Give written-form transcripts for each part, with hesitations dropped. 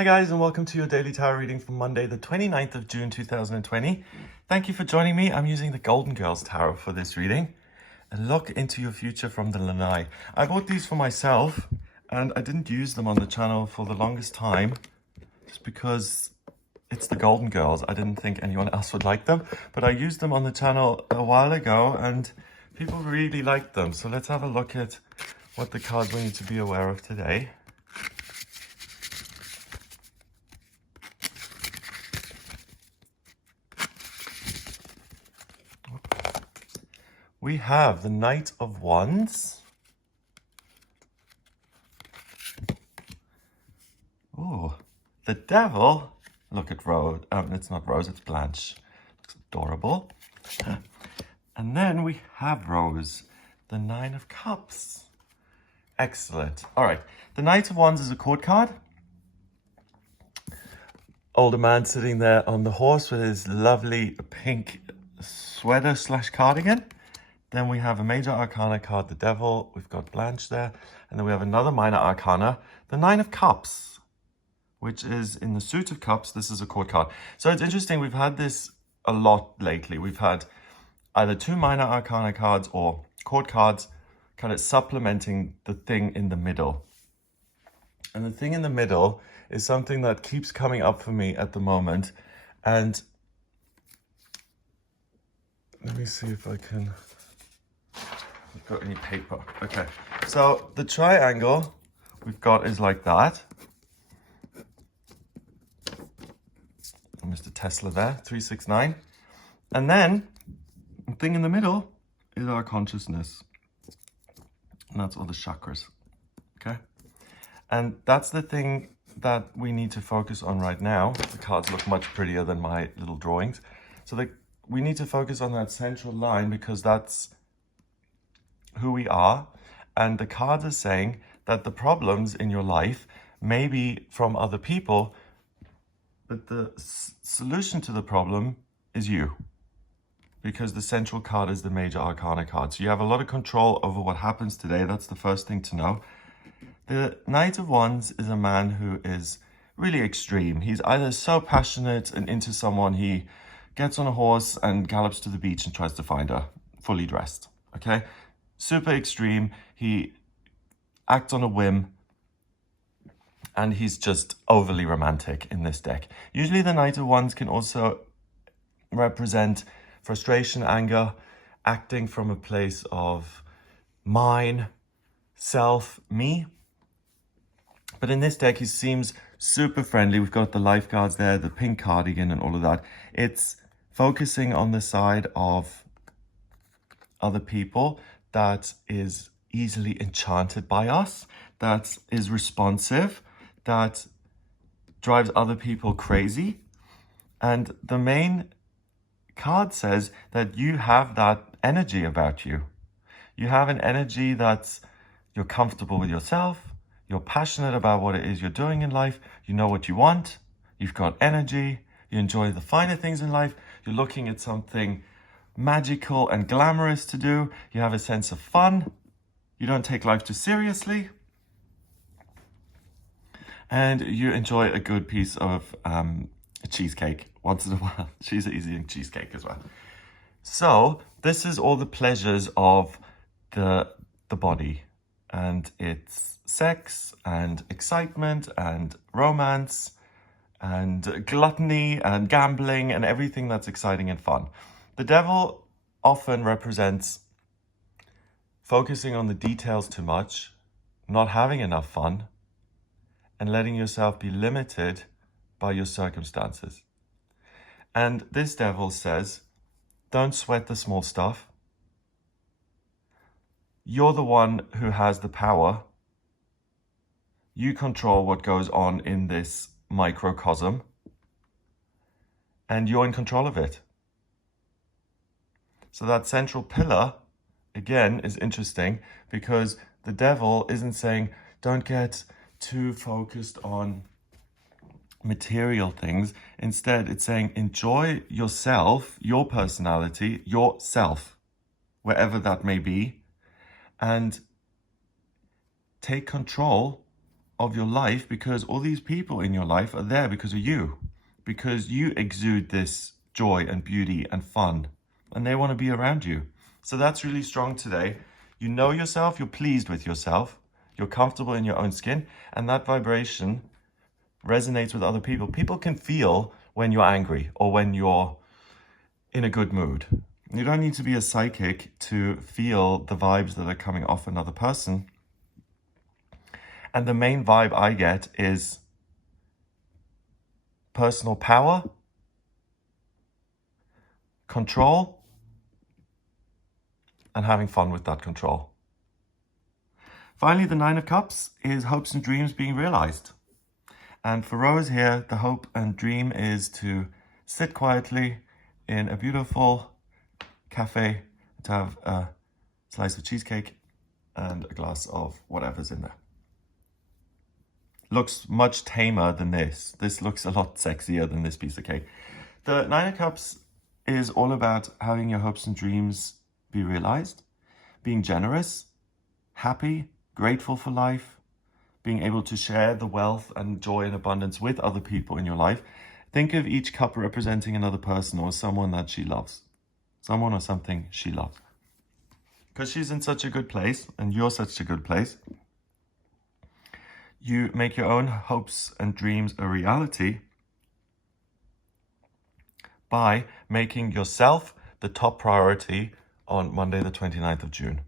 Hi guys, and welcome to your daily tarot reading for Monday, the 29th of June 2020. Thank you for joining me. I'm using the Golden Girls Tarot for this reading. A look into your future from the Lanai. I bought these for myself and I didn't use them on the channel for the longest time just because it's the Golden Girls. I didn't think anyone else would like them, but I used them on the channel a while ago and people really liked them. So let's have a look at what the cards we need to be aware of today. We have the Knight of Wands. Oh, the Devil. Look at Rose. It's not Rose, it's Blanche. Looks adorable. And then we have Rose, the Nine of Cups. Excellent. All right. The Knight of Wands is a court card. Older man sitting there on the horse with his lovely pink sweater / cardigan. Then we have a major arcana card, the Devil. We've got Blanche there. And then we have another minor arcana, the Nine of Cups, which is in the suit of cups. This is a court card. So it's interesting. We've had this a lot lately. We've had either two minor arcana cards or court cards kind of supplementing the thing in the middle. And the thing in the middle is something that keeps coming up for me at the moment. And let me see if I can... I've got any paper. Okay, so the triangle we've got is like that. Mr. Tesla there, 369. And then the thing in the middle is our consciousness. And that's all the chakras. Okay? And that's the thing that we need to focus on right now. The cards look much prettier than my little drawings. So we need to focus on that central line because that's who we are. And the cards are saying that the problems in your life may be from other people, but the solution to the problem is you, because the central card is the major arcana card. So you have a lot of control over what happens today. That's the first thing to know. The Knight of Wands is a man who is really extreme. He's either so passionate and into someone, he gets on a horse and gallops to the beach and tries to find her, fully dressed, okay? Super extreme. He acts on a whim. And he's just overly romantic in this deck. Usually the Knight of Wands can also represent frustration, anger, acting from a place of mine, self, me. But in this deck, he seems super friendly. We've got the lifeguards there, the pink cardigan and all of that. It's focusing on the side of other people that is easily enchanted by us, that is responsive, that drives other people crazy. And the main card says that you have that energy about you. You have an energy that's, you're comfortable with yourself, you're passionate about what it is you're doing in life, you know what you want, you've got energy, you enjoy the finer things in life, you're looking at something magical and glamorous to do, you have a sense of fun, you don't take life too seriously, and you enjoy a good piece of cheesecake once in a while. She's eating cheesecake as well. So this is all the pleasures of the body, and it's sex and excitement and romance and gluttony and gambling and everything that's exciting and fun. The Devil often represents focusing on the details too much, not having enough fun, and letting yourself be limited by your circumstances. And this Devil says, don't sweat the small stuff. You're the one who has the power. You control what goes on in this microcosm, and you're in control of it. So that central pillar, again, is interesting because the Devil isn't saying, don't get too focused on material things. Instead, it's saying, enjoy yourself, your personality, yourself, wherever that may be, and take control of your life, because all these people in your life are there because of you, because you exude this joy and beauty and fun, and they want to be around you. So that's really strong today. You know yourself, you're pleased with yourself, you're comfortable in your own skin, and that vibration resonates with other people. People can feel when you're angry or when you're in a good mood. You don't need to be a psychic to feel the vibes that are coming off another person. And the main vibe I get is personal power, control, and having fun with that control. Finally, the Nine of Cups is hopes and dreams being realized. And for Rose here, the hope and dream is to sit quietly in a beautiful cafe, to have a slice of cheesecake and a glass of whatever's in there. Looks much tamer than this. This looks a lot sexier than this piece of cake. The Nine of Cups is all about having your hopes and dreams be realized, being generous, happy, grateful for life, being able to share the wealth and joy and abundance with other people in your life. Think of each cup representing another person or someone that she loves. Someone or something she loves. Because she's in such a good place and you're such a good place, you make your own hopes and dreams a reality by making yourself the top priority on Monday the 29th of June.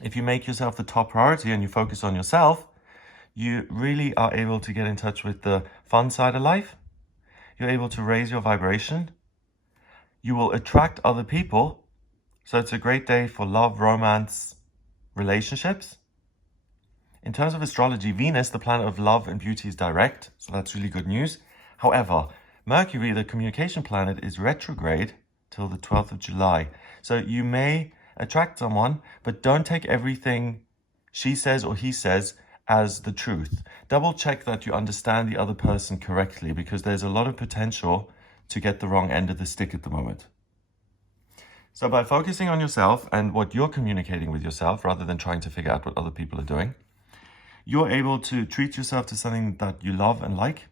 If you make yourself the top priority and you focus on yourself, you really are able to get in touch with the fun side of life. You're able to raise your vibration. You will attract other people. So it's a great day for love, romance, relationships. In terms of astrology, Venus, the planet of love and beauty, is direct. So that's really good news. However, Mercury, the communication planet, is retrograde till the 12th of July. So you may attract someone, but don't take everything she says or he says as the truth. Double check that you understand the other person correctly, because there's a lot of potential to get the wrong end of the stick at the moment. So by focusing on yourself and what you're communicating with yourself, rather than trying to figure out what other people are doing, you're able to treat yourself to something that you love and like.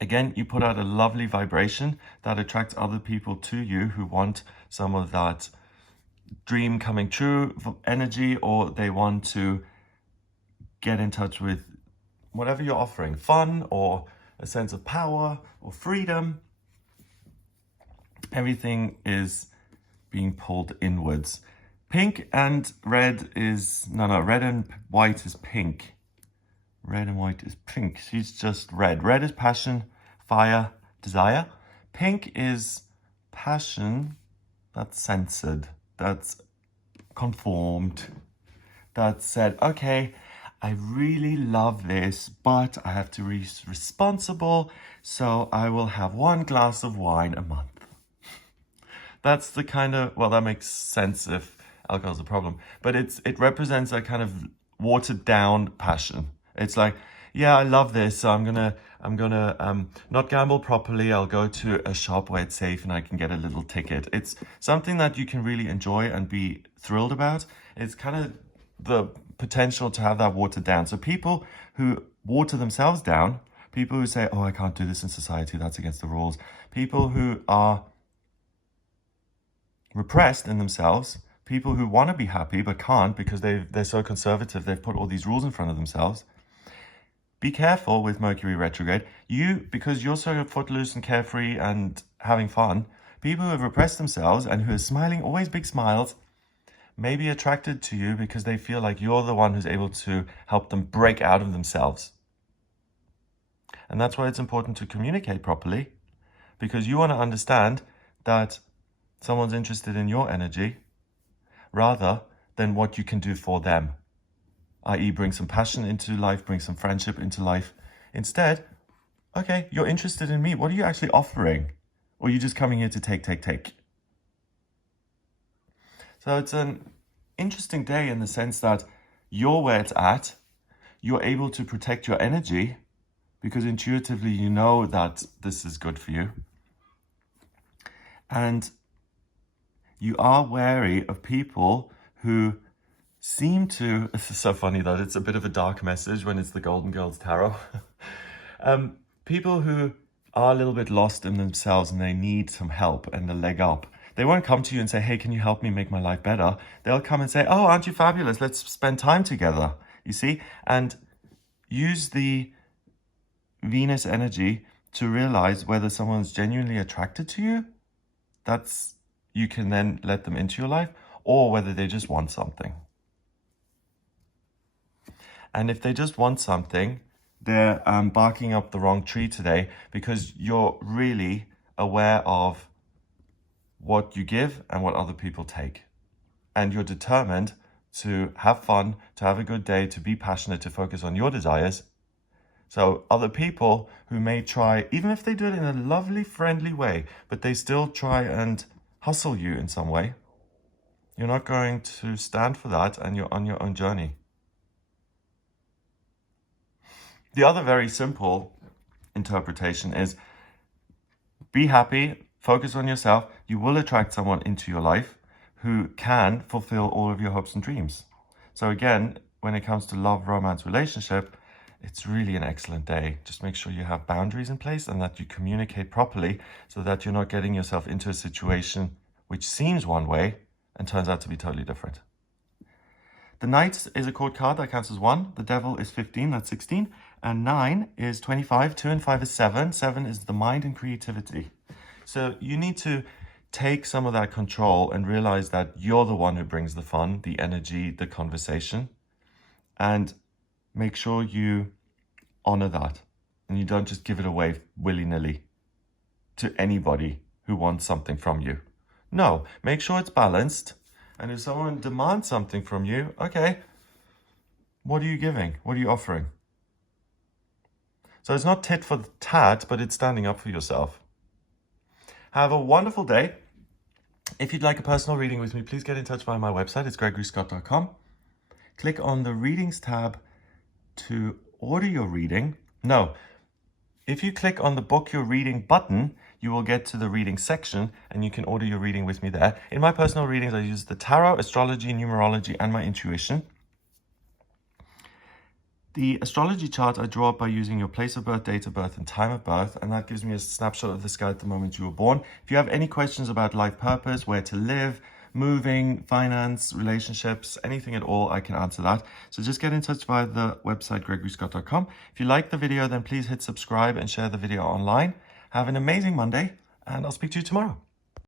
Again, you put out a lovely vibration that attracts other people to you who want some of that dream coming true energy, or they want to get in touch with whatever you're offering, fun or a sense of power or freedom. Everything is being pulled inwards. Pink and red is, red and white is pink. Red and white is pink. She's just red. Red is passion, fire, desire. Pink is passion that's censored, that's conformed, that said, okay, I really love this, but I have to be responsible, so I will have one glass of wine a month. That's the kind of, well, that makes sense if alcohol's a problem, but it represents a kind of watered down passion. It's like, yeah, I love this, so I'm gonna not gamble properly. I'll go to a shop where it's safe and I can get a little ticket. It's something that you can really enjoy and be thrilled about. It's kind of the potential to have that watered down. So people who water themselves down, people who say, oh, I can't do this in society, that's against the rules. People who are repressed in themselves, people who want to be happy but can't because they're so conservative, they've put all these rules in front of themselves. Be careful with Mercury retrograde. Because you're so footloose and carefree and having fun, people who have repressed themselves and who are smiling, always big smiles, may be attracted to you because they feel like you're the one who's able to help them break out of themselves. And that's why it's important to communicate properly, because you want to understand that someone's interested in your energy rather than what you can do for them, i.e. bring some passion into life, bring some friendship into life. Instead, okay, you're interested in me. What are you actually offering? Or are you just coming here to take? So it's an interesting day in the sense that you're where it's at. You're able to protect your energy because intuitively you know that this is good for you. And you are wary of people who seem to, this is so funny that it's a bit of a dark message when it's the Golden Girls Tarot. People who are a little bit lost in themselves and they need some help and a leg up. They won't come to you and say, hey, can you help me make my life better? They'll come and say, oh, aren't you fabulous? Let's spend time together, you see? And use the Venus energy to realize whether someone's genuinely attracted to you. You can then let them into your life, or whether they just want something. And if they just want something, they're barking up the wrong tree today, because you're really aware of what you give and what other people take. And you're determined to have fun, to have a good day, to be passionate, to focus on your desires. So other people who may try, even if they do it in a lovely, friendly way, but they still try and hustle you in some way, you're not going to stand for that, and you're on your own journey. The other very simple interpretation is be happy, focus on yourself. You will attract someone into your life who can fulfill all of your hopes and dreams. So again, when it comes to love, romance, relationship, it's really an excellent day. Just make sure you have boundaries in place and that you communicate properly, so that you're not getting yourself into a situation which seems one way and turns out to be totally different. The Knight is a court card that counts as 1. The Devil is 15, that's 16. And 9 is 25. 2 and 5 is 7. 7 is the mind and creativity. So you need to take some of that control and realize that you're the one who brings the fun, the energy, the conversation. And make sure you honor that. And you don't just give it away willy-nilly to anybody who wants something from you. No, make sure it's balanced. And if someone demands something from you, okay, what are you giving? What are you offering? So it's not tit for tat, but it's standing up for yourself. Have a wonderful day. If you'd like a personal reading with me, please get in touch via my website. It's gregoryscott.com. Click on the readings tab to order your reading. No, if you click on the book your reading button, you will get to the reading section and you can order your reading with me there. In my personal readings, I use the tarot, astrology, numerology, and my intuition. The astrology chart I draw up by using your place of birth, date of birth, and time of birth, and that gives me a snapshot of the sky at the moment you were born. If you have any questions about life purpose, where to live, moving, finance, relationships, anything at all, I can answer that. So just get in touch via the website gregoryscott.com. If you like the video, then please hit subscribe and share the video online. Have an amazing Monday, and I'll speak to you tomorrow.